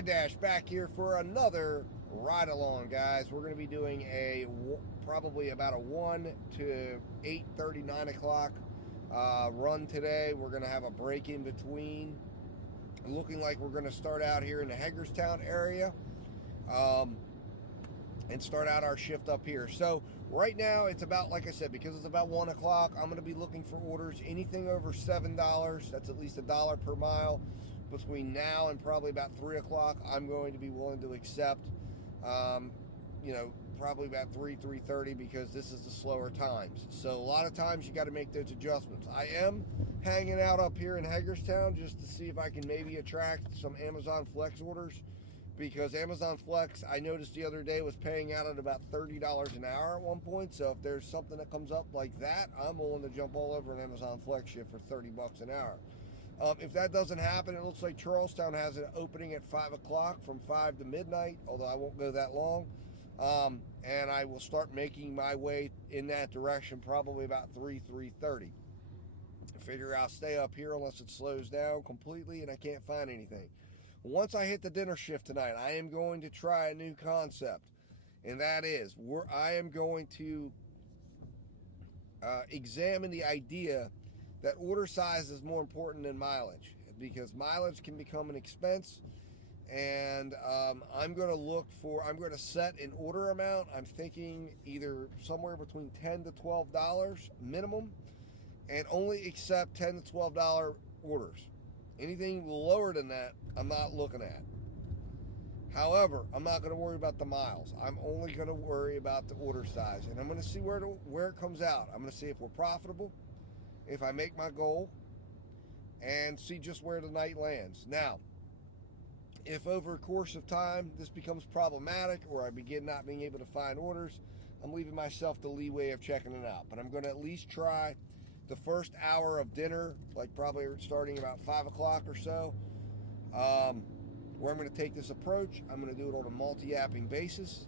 Mad Dash back here for another ride along, guys. We're going to be doing a probably about a 1 to 8:30, 9 o'clock run today. We're going to have a break in between. Looking like we're going to start out here in the Hagerstown area and start out our shift up here. So right now it's about, like I said, because it's about 1 o'clock, I'm going to be looking for orders. Anything over $7, that's at least $1 per mile. Between now and probably about 3 o'clock, I'm going to be willing to accept, probably about 3:30, because this is the slower times. So a lot of times you got to make those adjustments. I am hanging out up here in Hagerstown just to see if I can maybe attract some Amazon Flex orders, because Amazon Flex, I noticed the other day, was paying out at about $30 an hour at one point. So if there's something that comes up like that, I'm willing to jump all over an Amazon Flex shift for $30 an hour. If that doesn't happen, it looks like Charlestown has an opening at 5 o'clock from 5 to midnight, although I won't go that long. And I will start making my way in that direction probably about 3:30. I figure I'll stay up here unless it slows down completely and I can't find anything. Once I hit the dinner shift tonight, I am going to try a new concept, and that is I am going to examine the idea that order size is more important than mileage, because mileage can become an expense. And I'm going to set an order amount. I'm thinking either somewhere between $10 to $12 minimum, and only accept $10 to $12 orders. Anything lower than that, I'm not looking at. However, I'm not going to worry about the miles. I'm only going to worry about the order size, and I'm going to see where it comes out. I'm going to see if we're profitable, if I make my goal, and see just where the night lands. Now, if over a course of time this becomes problematic, or I begin not being able to find orders, I'm leaving myself the leeway of checking it out. But I'm going to at least try the first hour of dinner, like probably starting about 5 o'clock or so, where I'm going to take this approach. I'm going to do it on a multi-apping basis,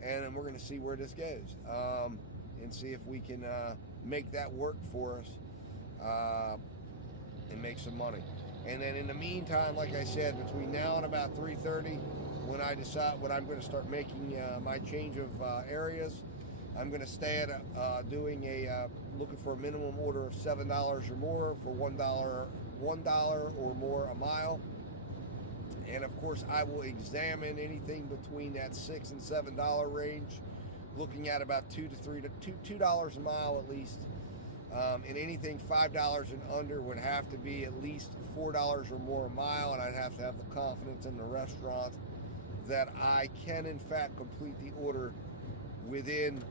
and then we're going to see where this goes, and see if we can make that work for us and make some money. And then in the meantime, like I said, between now and about 3:30, when I decide when I'm going to start making my change of areas, I'm going to stay at looking for a minimum order of $7 or more for $1 or more a mile. And of course, I will examine anything between that $6 and $7 range, looking at about $2 a mile at least. And anything $5 and under would have to be at least $4 or more a mile, and I'd have to have the confidence in the restaurant that I can in fact complete the order within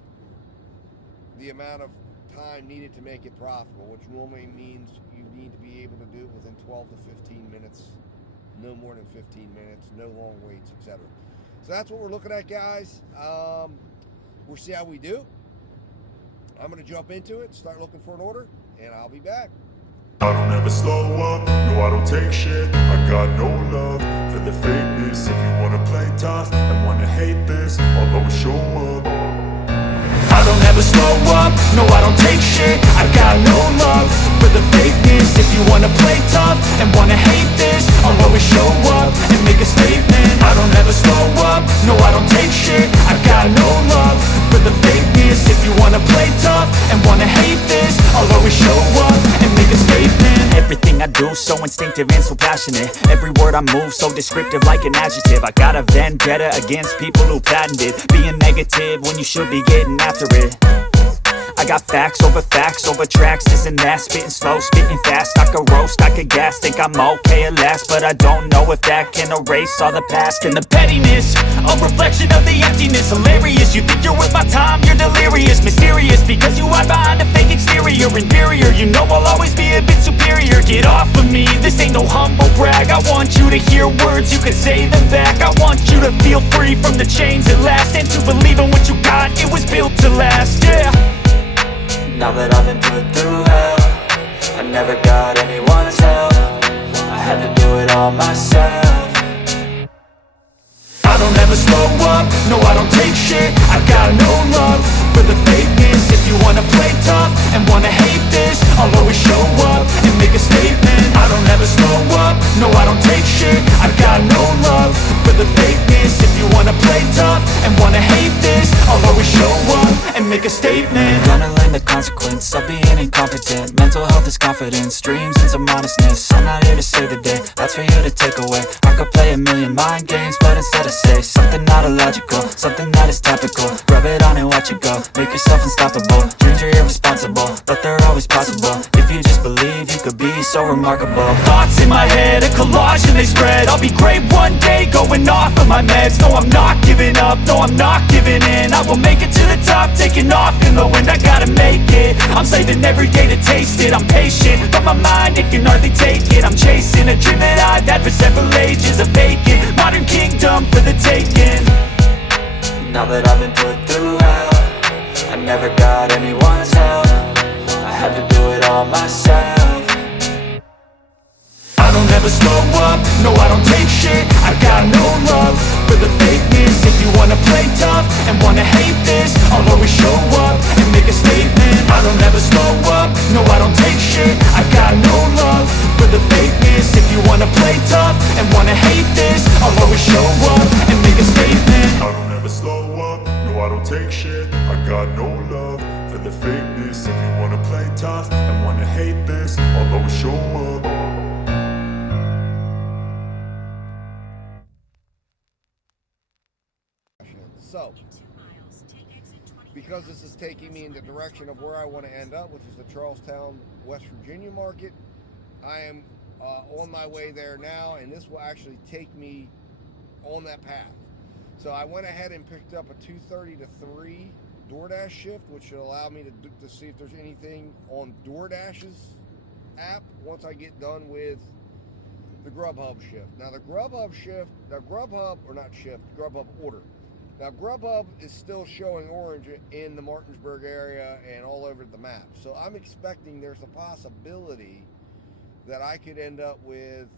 the amount of time needed to make it profitable, which normally means you need to be able to do it within 12 to 15 minutes, no more than 15 minutes, no long waits, etc. So that's what we're looking at, guys. We'll see how we do. I'm going to jump into it, start looking for an order, and I'll be back. I don't ever slow up, no I don't take shit. I got no love for the fakeness. If you wanna play tough and wanna hate this, I'll always show up. I don't ever slow up, no I don't take shit. I got no love for the fakeness. If you wanna play tough and wanna hate this, I'll always show up and make a statement. I don't ever slow up, no I don't take shit. I got no love for the fakeness. If you wanna play tough and wanna hate this, I'll always show up and make a statement. Everything I do so instinctive and so passionate. Every word I move so descriptive like an adjective. I got a vendetta against people who patented being negative when you should be getting after it. I got facts over tracks, this and that. Spitting slow, spitting fast, I could roast, I could gas. Think I'm okay at last, but I don't know if that can erase all the past. And the pettiness, a reflection of the emptiness. Hilarious, you think you're worth my time, you're delirious. Mysterious, because you hide behind a fake exterior. Inferior, you know I'll always be a bit superior. Get off of me, this ain't no humble brag. I want you to hear words, you can say them back. I want you to feel free from the chains at last, and to believe in what you got, it was built to last, yeah. Now that I've been put through hell, I never got anyone's help. I had to do it all myself. I don't ever slow up, no I don't take shit. I got no love for the fakeness. If you wanna play tough and wanna hate this, I'll always show up and make a statement. I don't ever slow up, no I don't take shit. I got no love wanna hate this, I'll always show up and make a statement. Gonna learn the consequence of being incompetent. Mental health is confidence, dreams and some honestness. I'm not here to save the day, that's for you to take away. I could play a million mind games, but instead I say something not illogical, something that is topical. Rub it on and watch it go, make yourself unstoppable. Dreams are irresponsible, but they're always possible. If you just believe, you could be so remarkable. Thoughts in my head, a collage and they spread. I'll be great one day, going off of my meds. No, I'm not giving up, no, I'm not giving in. I will make it to the top, taking off in the wind. I gotta make it, I'm saving every day to taste it. I'm patient, but my mind, it can hardly take it. I'm chasing a dream that I've had for several ages. A vacant, modern kingdom for the taking. Now that I've been put through hell, I never got anyone's help. I had to do it all myself. I don't ever slow up, no I don't take shit. I got no love for the fakeness. If you wanna play tough and wanna hate this, I'll always show up and make a statement. I don't ever slow up, no I don't take shit. I got no love for the fakeness. If you wanna play tough and wanna hate this, I'll always show up and make a statement. I don't ever slow up, no I don't take shit. I got no love for the fakeness. If you wanna play tough and wanna hate this, I'll always show up. So, because this is taking me in the direction of where I want to end up, which is the Charlestown, West Virginia market, I am on my way there now, and this will actually take me on that path. So I went ahead and picked up a 2:30 to 3 DoorDash shift, which should allow me to see if there's anything on DoorDash's app once I get done with the GrubHub shift. Now the GrubHub shift, GrubHub order. Now GrubHub is still showing orange in the Martinsburg area and all over the map. So I'm expecting there's a possibility that I could end up with,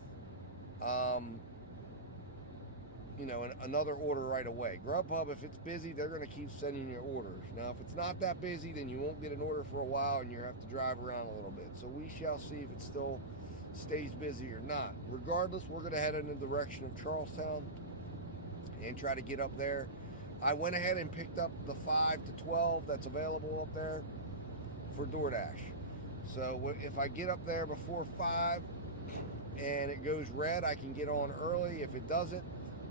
another order right away. GrubHub, if it's busy, they're going to keep sending you orders. Now, if it's not that busy, then you won't get an order for a while and you have to drive around a little bit. So we shall see if it still stays busy or not. Regardless, we're going to head in the direction of Charlestown and try to get up there. I went ahead and picked up the 5 to 12 that's available up there for DoorDash. So if I get up there before 5 and it goes red, I can get on early. If it doesn't,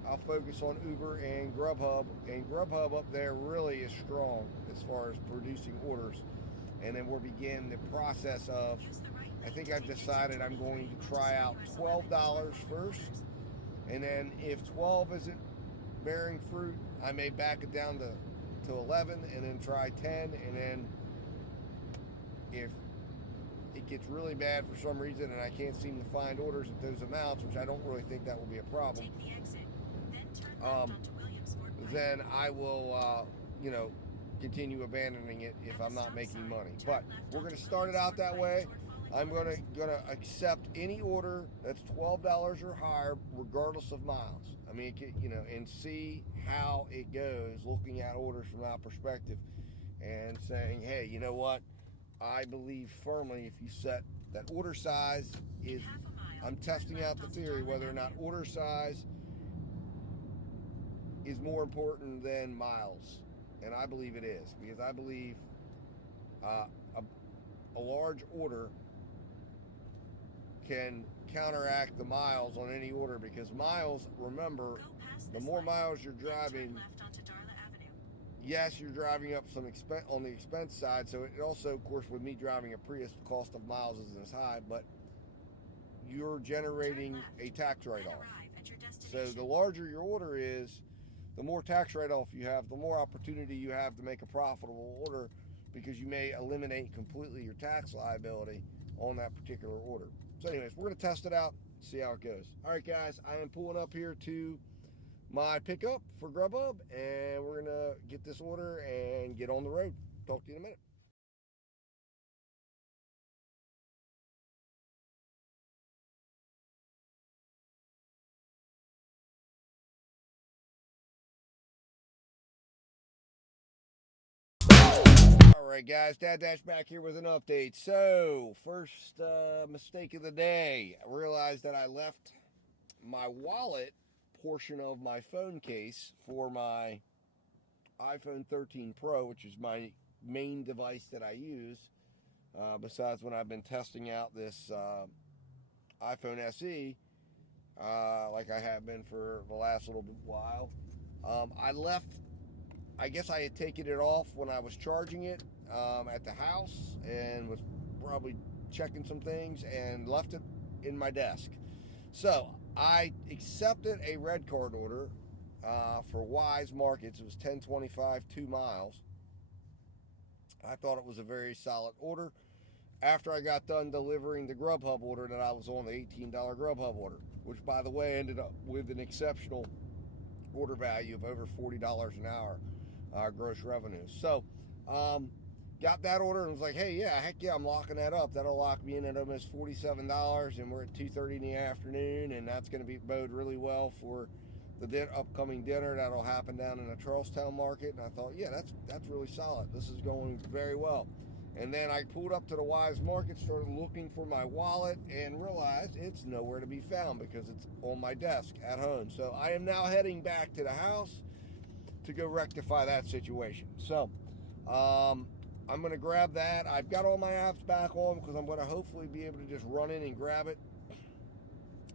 I'll focus on Uber and GrubHub. And GrubHub up there really is strong as far as producing orders. And then we'll begin the process of, I think I've decided I'm going to try out $12 first. And then if 12 isn't bearing fruit, I may back it down to 11 and then try 10. And then if it gets really bad for some reason and I can't seem to find orders at those amounts, which I don't really think that will be a problem, then I will, continue abandoning it if I'm not making money. But we're going to start it out that way. I'm gonna accept any order that's $12 or higher, regardless of miles. I mean, and see how it goes. Looking at orders from that perspective, and saying, hey, you know what? I believe firmly if you set that order size is, I'm testing out the theory whether or not order size is more important than miles, and I believe it is, because I believe a large order can counteract the miles on any order, because miles, remember, the more miles you're driving, yes, you're driving up some expense on the expense side. So it also, of course, with me driving a Prius, the cost of miles isn't as high, but you're generating a tax write-off. So the larger your order is, the more tax write-off you have, the more opportunity you have to make a profitable order, because you may eliminate completely your tax liability on that particular order. So anyways, we're going to test it out, see how it goes. All right, guys, I am pulling up here to my pickup for GrubHub, and we're going to get this order and get on the road. Talk to you in a minute. Alright guys, Dad Dash back here with an update. So, first mistake of the day. I realized that I left my wallet portion of my phone case for my iPhone 13 Pro, which is my main device that I use, besides when I've been testing out this iPhone SE, like I have been for the last little while. I guess I had taken it off when I was charging it at the house and was probably checking some things and left it in my desk. So I accepted a red card order for Wise Markets. It was $10.25, 2 miles. I thought it was a very solid order. After I got done delivering the GrubHub order that I was on, the $18 GrubHub order, which by the way ended up with an exceptional order value of over $40 an hour gross revenue. So got that order and was like, hey, yeah, heck yeah, I'm locking that up. That'll lock me in at almost $47, and we're at 2:30 in the afternoon, and that's going to bode really well for the upcoming dinner that'll happen down in the Charlestown market. And I thought, yeah, that's really solid. This is going very well. And then I pulled up to the Wise Market, started looking for my wallet, and realized it's nowhere to be found because it's on my desk at home. So I am now heading back to the house to go rectify that situation. So I'm going to grab that. I've got all my apps back on because I'm going to hopefully be able to just run in and grab it.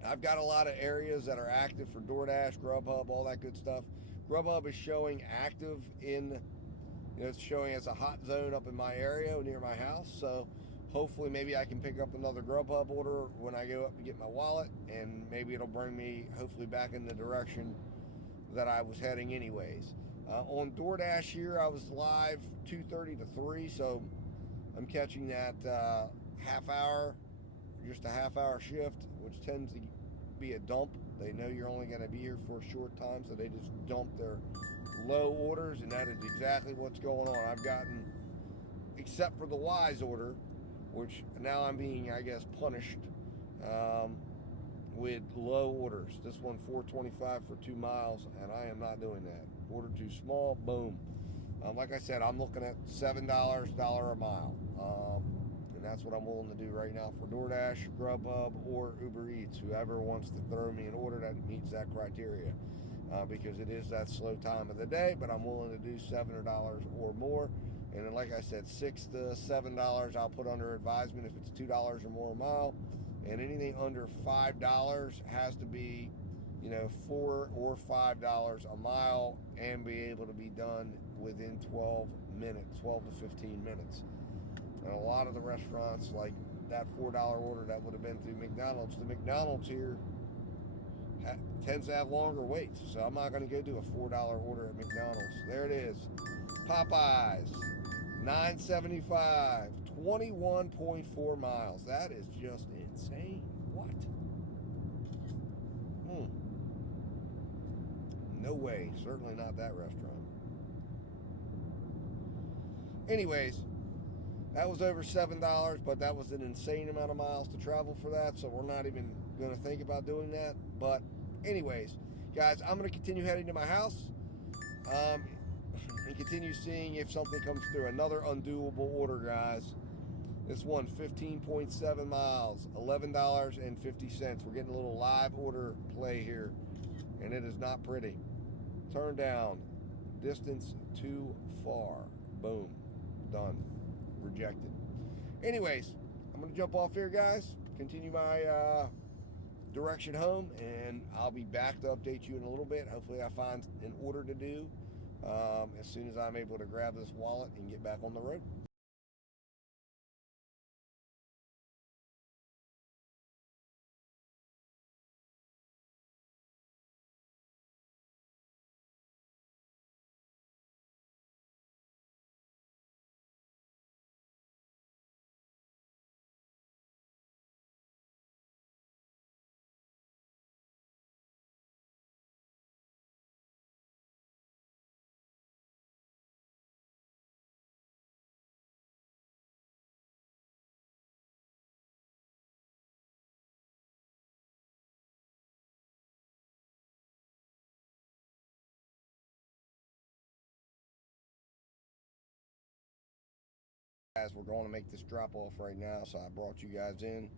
I've got a lot of areas that are active for DoorDash, GrubHub, all that good stuff. GrubHub is showing active in, it's showing as a hot zone up in my area near my house. So hopefully maybe I can pick up another GrubHub order when I go up to get my wallet, and maybe it'll bring me hopefully back in the direction that I was heading anyways. On DoorDash here, I was live 2:30 to 3, so I'm catching that half hour, just a half hour shift, which tends to be a dump. They know you're only going to be here for a short time, so they just dump their low orders, and that is exactly what's going on. I've gotten, except for the Wise order, which now I'm being, I guess, punished with low orders. This one $4.25 for 2 miles, and I am not doing that. Order too small, boom. Like I said, I'm looking at $7 a mile, and that's what I'm willing to do right now for DoorDash, GrubHub, or UberEats, whoever wants to throw me an order that meets that criteria, because it is that slow time of the day. But I'm willing to do $7 or more. And then, like I said, $6 to $7 I'll put under advisement if it's $2 or more a mile. And anything under $5 has to be, $4 or $5 a mile, and be able to be done within 12 to 15 minutes. And a lot of the restaurants, like that $4 order that would have been through McDonald's, the McDonald's here tends to have longer waits. So I'm not going to go do a $4 order at McDonald's. There it is. Popeyes, $9.75, 21.4 miles. That is just insane. What? No way. Certainly not that restaurant. Anyways, that was over $7, but that was an insane amount of miles to travel for that, so we're not even going to think about doing that. But anyways, guys, I'm going to continue heading to my house and continue seeing if something comes through. Another undoable order, guys. This one, 15.7 miles, $11.50. We're getting a little live order play here, and it is not pretty. Turn down. Distance too far. Boom. Done. Rejected. Anyways, I'm going to jump off here, guys. Continue my direction home, and I'll be back to update you in a little bit. Hopefully I find an order to do as soon as I'm able to grab this wallet and get back on the road. Guys, we're going to make this drop off right now, so I brought you guys in.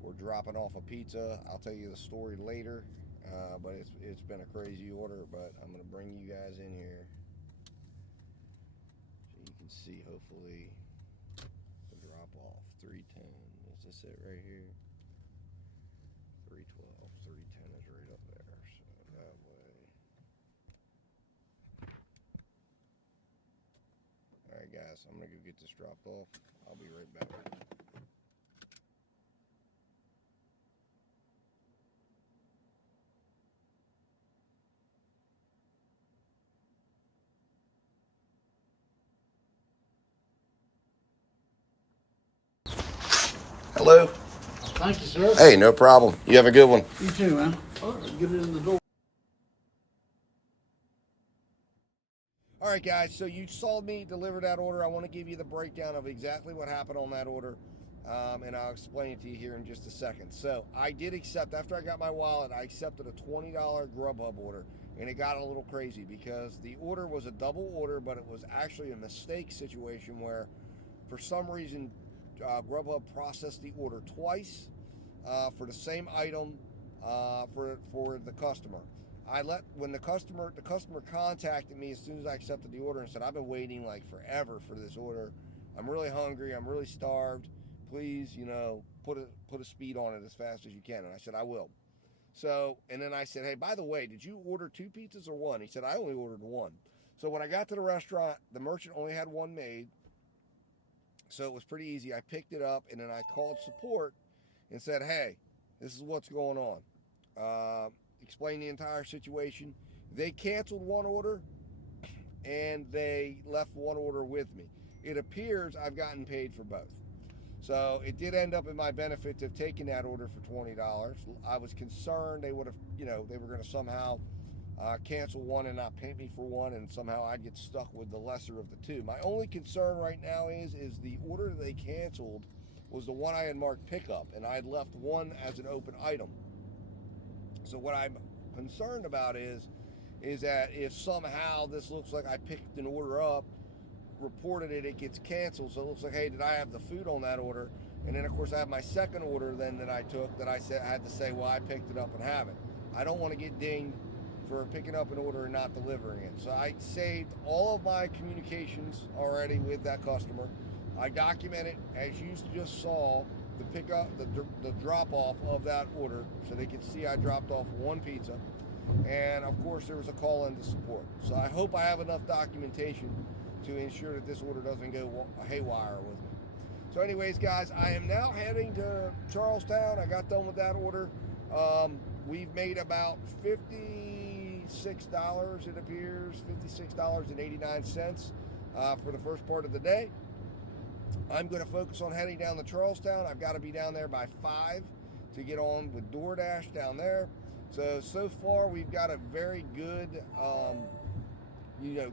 We're dropping off a pizza. I'll tell you the story later, but it's been a crazy order, but I'm going to bring you guys in here. see, hopefully, the drop off. 310. Is this it right here? 312. 310 is right up there. So that way. Alright, guys, I'm going to go get this dropped off. I'll be right back. Hello. Thank you, sir. Hey, no problem. You have a good one. You too, man. All right, get it in the door. All right, guys, so you saw me deliver that order. I want to give you the breakdown of exactly what happened on that order, and I'll explain it to you here in just a second. So I did accept, after I got my wallet, I accepted a $20 GrubHub order, and it got a little crazy because the order was a double order, but it was actually a mistake situation where, for some reason, GrubHub processed the order twice for the same item for the customer. When the customer contacted me as soon as I accepted the order and said, I've been waiting like forever for this order. I'm really hungry. I'm really starved. Please, put a speed on it as fast as you can. And I said, I will. So, and then I said, hey, by the way, did you order 2 pizzas or 1? He said, I only ordered 1. So when I got to the restaurant, the merchant only had 1 made. So it was pretty easy. I picked it up and then I called support and said, hey, this is what's going on. Explained the entire situation. They canceled 1 order and they left 1 order with me. It appears I've gotten paid for both. So it did end up in my benefit to have taken that order for $20. I was concerned they would have, they were going to somehow cancel 1 and not pay me for 1, and somehow I'd get stuck with the lesser of the 2. My only concern right now is the order that they canceled was the one I had marked pickup, and I had left 1 as an open item. So what I'm concerned about is that if somehow this looks like I picked an order up, reported it gets canceled, so it looks like, hey, did I have the food on that order? And then of course I have my second order then that I took that I had to say, well, I picked it up and haven't. I don't want to get dinged for picking up an order and not delivering it. So I saved all of my communications already with that customer. I documented, as you just saw, the pickup, the drop off of that order, so they could see I dropped off 1 pizza. And of course there was a call into support. So I hope I have enough documentation to ensure that this order doesn't go haywire with me. So anyways, guys, I am now heading to Charlestown. I got done with that order. We've made about $56, it appears, $56.89 for the first part of the day. I'm going to focus on heading down to Charlestown. I've got to be down there by 5 to get on with DoorDash down there. So far we've got a very good,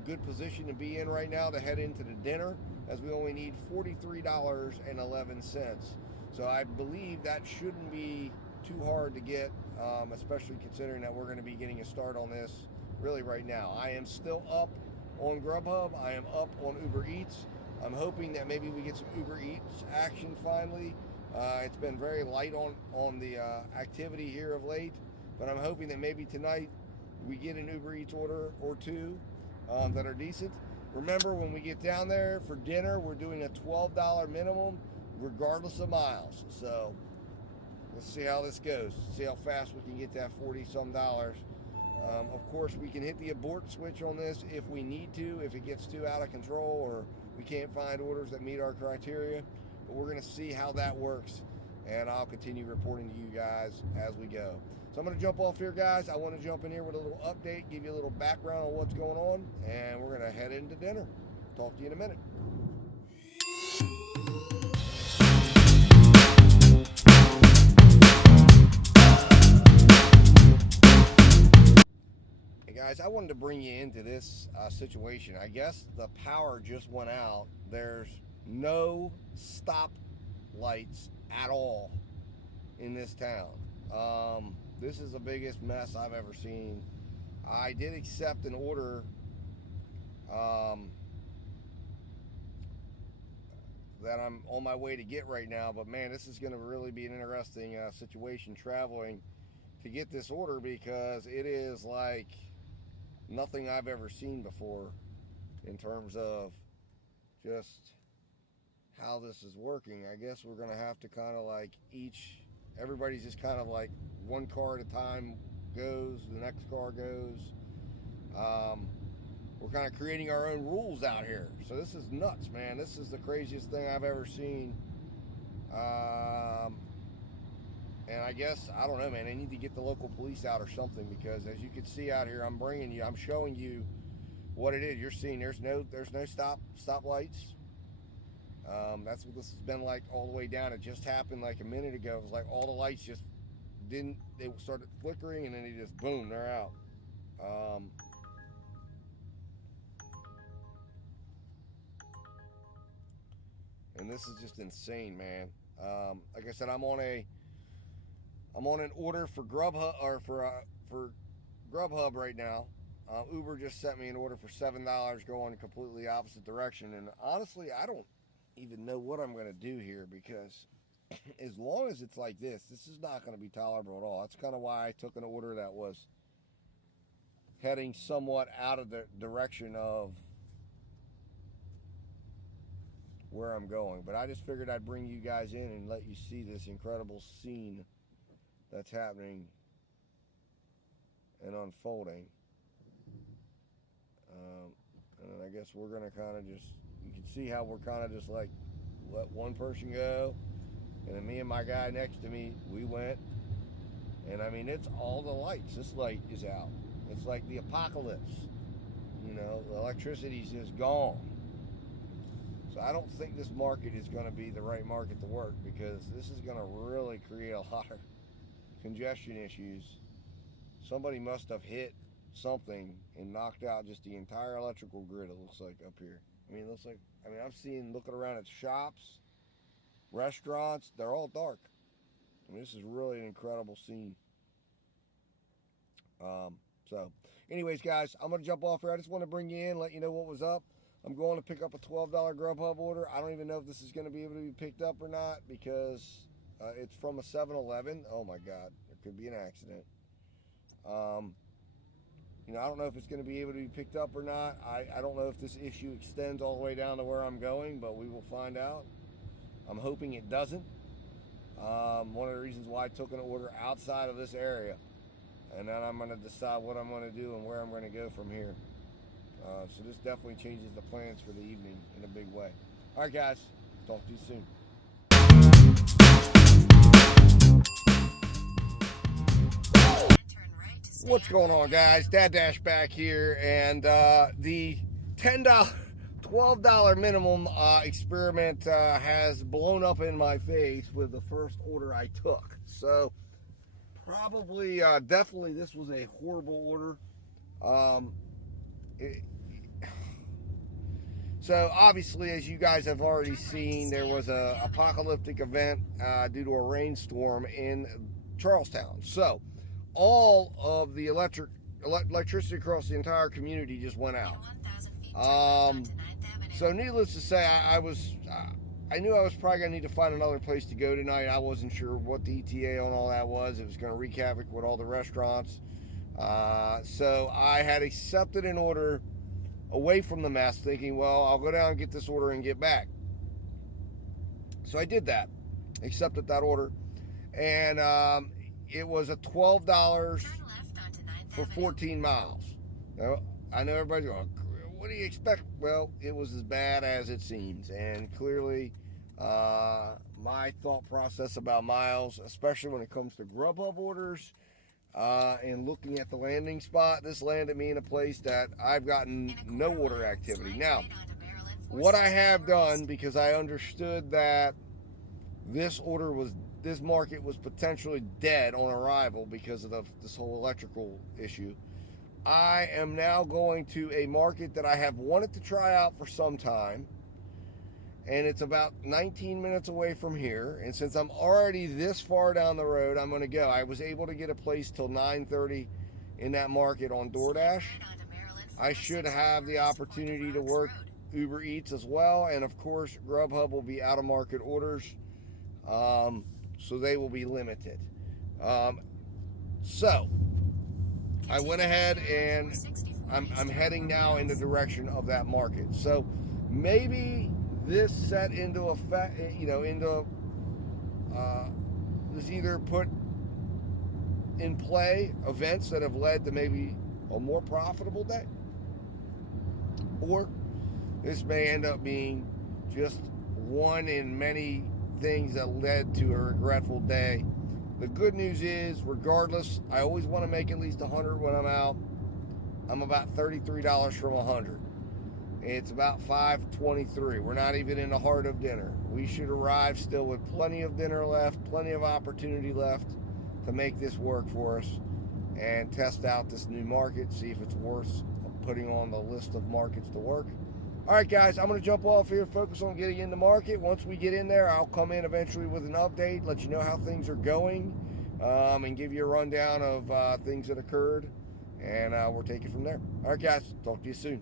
good position to be in right now to head into the dinner, as we only need $43.11. So I believe that shouldn't be too hard to get, especially considering that we're going to be getting a start on this really right now. I am still up on GrubHub. I am up on UberEats. I'm hoping that maybe we get some UberEats action finally. It's been very light on the activity here of late, but I'm hoping that maybe tonight we get an UberEats order or 2 that are decent. Remember, when we get down there for dinner, we're doing a $12 minimum regardless of miles. So let's see how this goes. See how fast we can get that 40-some dollars. Of course, we can hit the abort switch on this if we need to, if it gets too out of control or we can't find orders that meet our criteria. But we're going to see how that works, and I'll continue reporting to you guys as we go. So I'm going to jump off here, guys. I want to jump in here with a little update, give you a little background on what's going on, and we're going to head into dinner. Talk to you in a minute. Hey guys, I wanted to bring you into this situation. I guess the power just went out. There's no stop lights at all in this town. This is the biggest mess I've ever seen. I did accept an order that I'm on my way to get right now, but man, this is going to really be an interesting situation traveling to get this order, because it is like nothing I've ever seen before in terms of just how this is working. I guess we're going to have to kind of like everybody's just kind of like one car at a time goes, the next car goes. We're kind of creating our own rules out here. So this is nuts, man. This is the craziest thing I've ever seen. And I guess, I don't know, man, they need to get the local police out or something, because as you can see out here, I'm showing you what it is. You're seeing there's no stop lights. That's what this has been like all the way down. It just happened like a minute ago. It was like all the lights just they started flickering, and then they just, boom, they're out. And this is just insane, man. Like I said, I'm on an order for GrubHub, or for GrubHub right now. Uber just sent me an order for $7 going completely opposite direction, and honestly, I don't even know what I'm going to do here, because as long as it's like this is not going to be tolerable at all. That's kind of why I took an order that was heading somewhat out of the direction of where I'm going. But I just figured I'd bring you guys in and let you see this incredible scene that's happening and unfolding. And I guess we're going to kind of just, you can see how we're kind of just like, let one person go, and then me and my guy next to me, we went, and I mean, it's all the lights. This light is out. It's like the apocalypse. You know, the electricity's just gone. So I don't think this market is going to be the right market to work, because this is going to really create a lot of congestion issues. Somebody must have hit something and knocked out just the entire electrical grid, it looks like, up here. I mean, it looks like, I'm seeing, looking around at shops, restaurants, they're all dark. I mean, this is really an incredible scene. So anyways, guys, I'm going to jump off here. I just want to bring you in, let you know what was up. I'm going to pick up a $12 GrubHub order. I don't even know if this is going to be able to be picked up or not, because it's from a 7-Eleven. Oh my God, there could be an accident. You know, I don't know if it's going to be able to be picked up or not. I don't know if this issue extends all the way down to where I'm going, but we will find out. I'm hoping it doesn't. One of the reasons why I took an order outside of this area. And then I'm going to decide what I'm going to do and where I'm going to go from here. So this definitely changes the plans for the evening in a big way. All right, guys. Talk to you soon. What's going on, guys? Dad Dash back here, and the $12 minimum experiment has blown up in my face with the first order I took. So probably, definitely, this was a horrible order. So obviously, as you guys have already seen, there was a apocalyptic event due to a rainstorm in Charlestown. So all of the electricity across the entire community just went out. So needless to say, I knew I was probably going to need to find another place to go tonight. I wasn't sure what the ETA on all that was. It was going to wreak havoc with all the restaurants. So I had accepted an order away from the mess, thinking, well, I'll go down and get this order and get back. So I did that, accepted that order, and it was a $12 for 14 miles. Now, I know everybody's going, what do you expect? Well, it was as bad as it seems, and clearly my thought process about miles, especially when it comes to GrubHub orders, and looking at the landing spot, this landed me in a place that I've gotten no order activity. Now, what I have done, because I understood that this market was potentially dead on arrival because of this whole electrical issue, I am now going to a market that I have wanted to try out for some time, and it's about 19 minutes away from here. And since I'm already this far down the road, I'm going to go. I was able to get a place till 9:30 in that market on DoorDash. I should have the opportunity to work UberEats as well, and of course GrubHub will be out of market orders, so they will be limited. So I went ahead and I'm heading now in the direction of that market. So maybe this set into effect, this either put in play events that have led to maybe a more profitable day, or this may end up being just one in many things that led to a regretful day. The good news is, regardless, I always want to make at least 100 when I'm out. I'm about $33 from 100. It's about 5:23. We're not even in the heart of dinner. We should arrive still with plenty of dinner left, plenty of opportunity left to make this work for us and test out this new market, see if it's worth putting on the list of markets to work. All right, guys, I'm going to jump off here, focus on getting in the market. Once we get in there, I'll come in eventually with an update, let you know how things are going, and give you a rundown of things that occurred, and we'll take it from there. All right, guys, talk to you soon.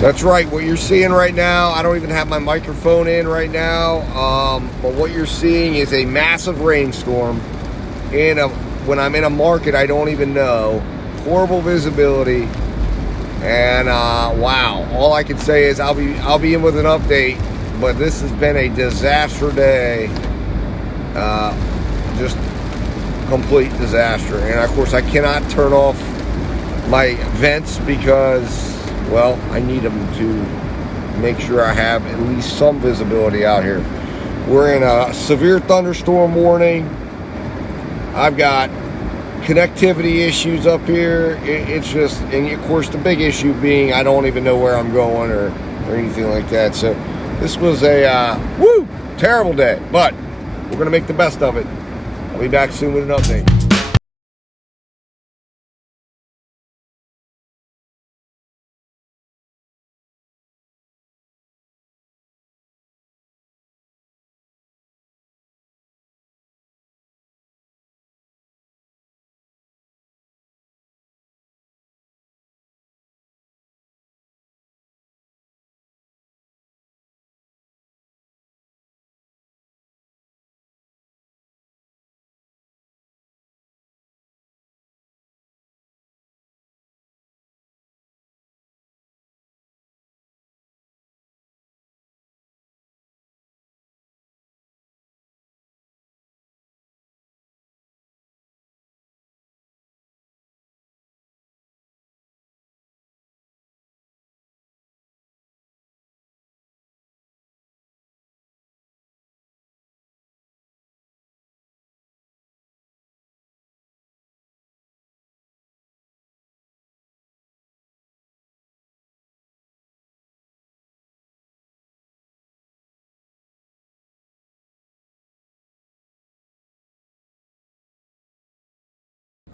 That's right, what you're seeing right now, I don't even have my microphone in right now, but what you're seeing is a massive rainstorm when I'm in a market I don't even know. Horrible visibility, and wow, all I can say is I'll be in with an update, but this has been a disaster day, just complete disaster. And of course I cannot turn off my vents because, well, I need them to make sure I have at least some visibility out here. We're in a severe thunderstorm warning. I've got connectivity issues up here. It's just, and of course the big issue being I don't even know where I'm going or anything like that. So this was a terrible day, but we're going to make the best of it. I'll be back soon with an update.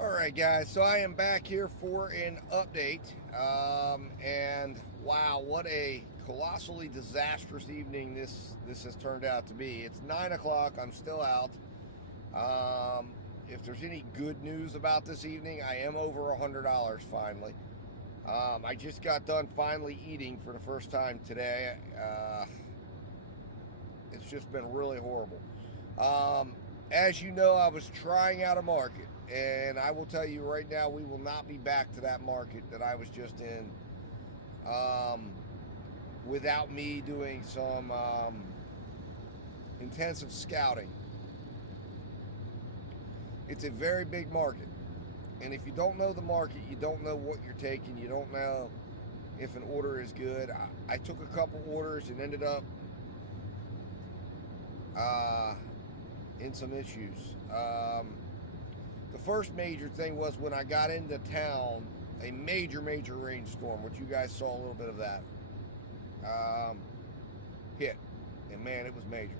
Alright guys, so I am back here for an update, and wow, what a colossally disastrous evening this has turned out to be. It's 9 o'clock, I'm still out. If there's any good news about this evening, I am over $100 finally. I just got done finally eating for the first time today. It's just been really horrible. As you know, I was trying out a market, and I will tell you right now, we will not be back to that market that I was just in without me doing some intensive scouting. It's a very big market, and if you don't know the market, you don't know what you're taking, you don't know if an order is good. I took a couple orders and ended up in some issues. The first major thing was when I got into town, a major rainstorm, which you guys saw a little bit of that, hit. And man, it was major.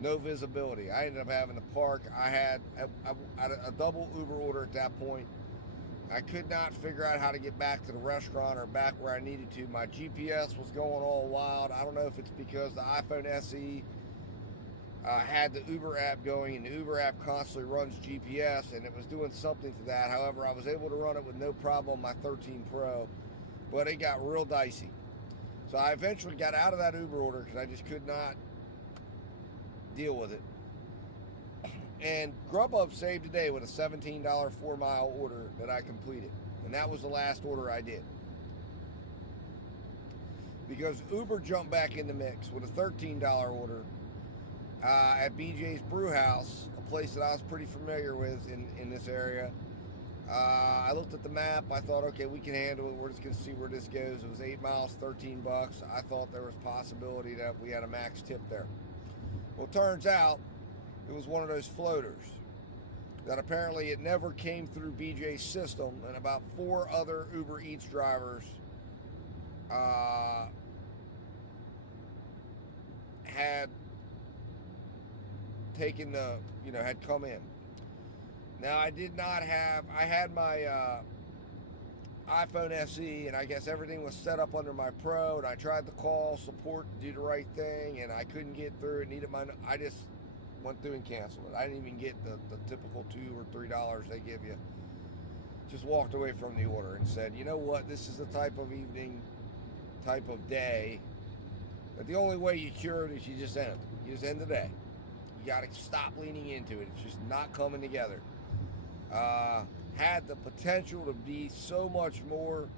No visibility. I ended up having to park. I had a double Uber order at that point. I could not figure out how to get back to the restaurant or back where I needed to. My GPS was going all wild. I don't know if it's because the iPhone SE had the Uber app going, and the Uber app constantly runs GPS, and it was doing something to that. However, I was able to run it with no problem on my 13 Pro, but it got real dicey. So I eventually got out of that Uber order because I just could not deal with it. And GrubHub saved today with a $17 4-mile order that I completed. And that was the last order I did. Because Uber jumped back in the mix with a $13 order at BJ's Brew House, a place that I was pretty familiar with in this area. I looked at the map. I thought, okay, we can handle it. We're just going to see where this goes. It was 8 miles, $13. I thought there was possibility that we had a max tip there. Well, it turns out it was one of those floaters that apparently it never came through BJ's system, and about 4 other Uber Eats drivers had taken had come in. Now, I had my iPhone SE, and I guess everything was set up under my Pro, and I tried to call support to do the right thing, and I couldn't get through. I just went through and canceled it. I didn't even get the typical $2 or $3 they give you. Just walked away from the order and said, you know what, this is the type of day that the only way you cure it is you just end. You just end the day. You got to stop leaning into it. It's just not coming together. Had the potential to be so much more,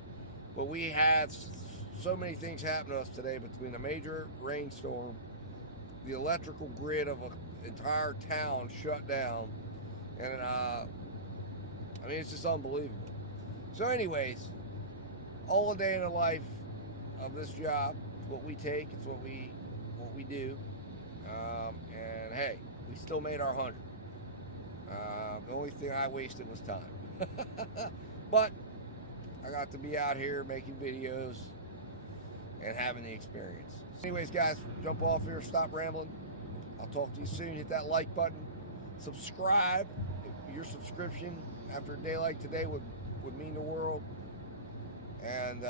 but we had so many things happen to us today between a major rainstorm, the electrical grid of an entire town shut down, and it's just unbelievable. So anyways, all a day in the life of this job, it's what we take, it's what we do, and hey, we still made our 100. The only thing I wasted was time. But I got to be out here making videos and having the experience. Anyways, guys, jump off here, stop rambling. I'll talk to you soon. Hit that like button. Subscribe. Your subscription after a day like today would mean the world. And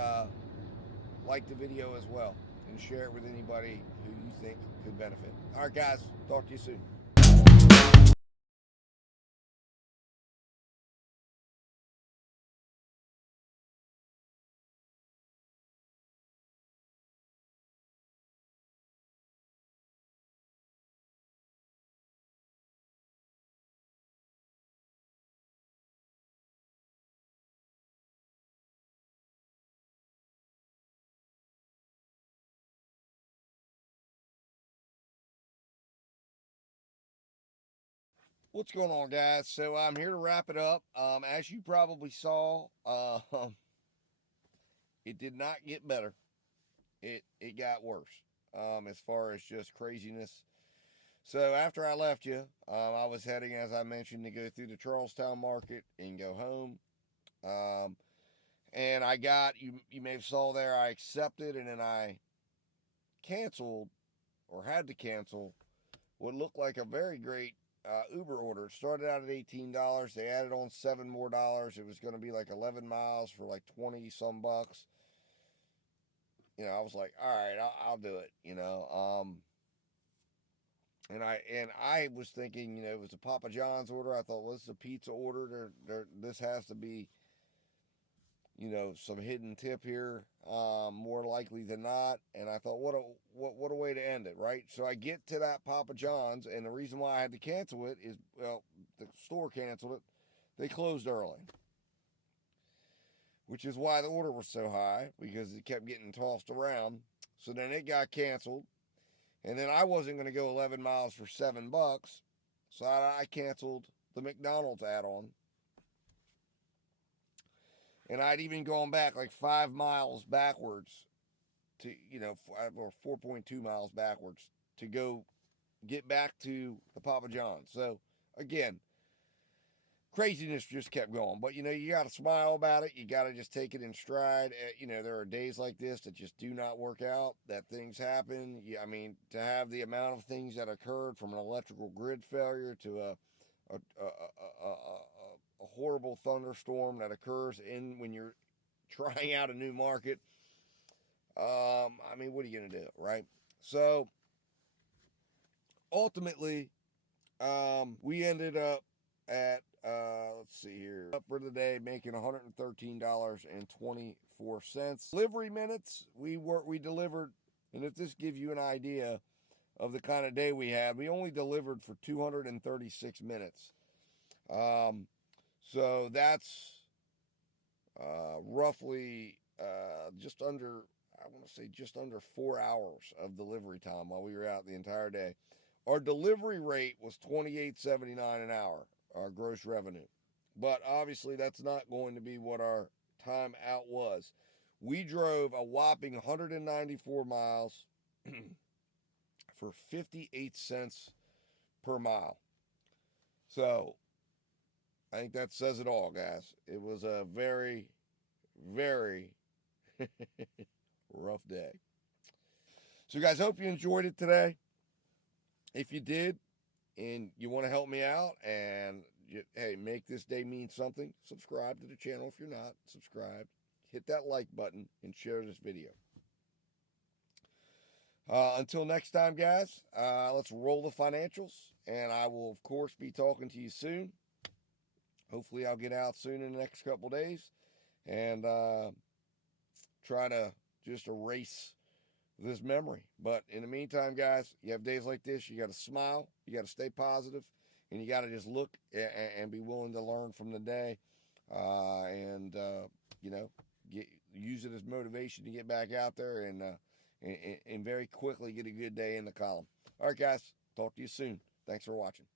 like the video as well. And share it with anybody who you think could benefit. All right, guys. Talk to you soon. What's going on, guys? So I'm here to wrap it up. As you probably saw, it did not get better. It got worse as far as just craziness. So after I left you, I was heading, as I mentioned, to go through the Charlestown market and go home. And I got, you may have saw there, I accepted and then I canceled or had to cancel what looked like a very great Uber order. It started out at $18. They added on $7 more. It was going to be like 11 miles for like 20 some bucks. I was like, all right, I'll do it. And I was thinking, it was a Papa John's order. I thought, well, this is a pizza order. This has to be, some hidden tip here, more likely than not. And I thought, what a way to end it, right? So I get to that Papa John's, and the reason why I had to cancel it is, well, the store canceled it. They closed early, which is why the order was so high, because it kept getting tossed around. So then it got canceled, and then I wasn't going to go 11 miles for $7, so I canceled the McDonald's add-on. And I'd even gone back like 5 miles backwards to, or 4.2 miles backwards to go, get back to the Papa John's. So again, craziness just kept going. But, you got to smile about it. You got to just take it in stride. There are days like this that just do not work out, that things happen. To have the amount of things that occurred, from an electrical grid failure to a horrible thunderstorm that occurs when you're trying out a new market. What are you going to do, right? So ultimately, we ended up at, let's see here, up for the day, making $113.24. Delivery minutes, we delivered, and if this gives you an idea of the kind of day we had, we only delivered for 236 minutes. So that's roughly just under 4 hours of delivery time while we were out the entire day. Our delivery rate was $28.79 an hour, our gross revenue. But obviously that's not going to be what our time out was. We drove a whopping 194 miles for 58 cents per mile. So I think that says it all, guys. It was a very, very rough day. So guys, hope you enjoyed it today. If you did, and you want to help me out and, hey, make this day mean something, subscribe to the channel if you're not subscribed. Hit that like button and share this video. Until next time, guys, let's roll the financials, and I will, of course, be talking to you soon. Hopefully I'll get out soon in the next couple days and try to just erase this memory. But in the meantime, guys, you have days like this, you got to smile, you got to stay positive, and you got to just look and be willing to learn from the day, use it as motivation to get back out there and very quickly get a good day in the column. All right, guys, talk to you soon. Thanks for watching.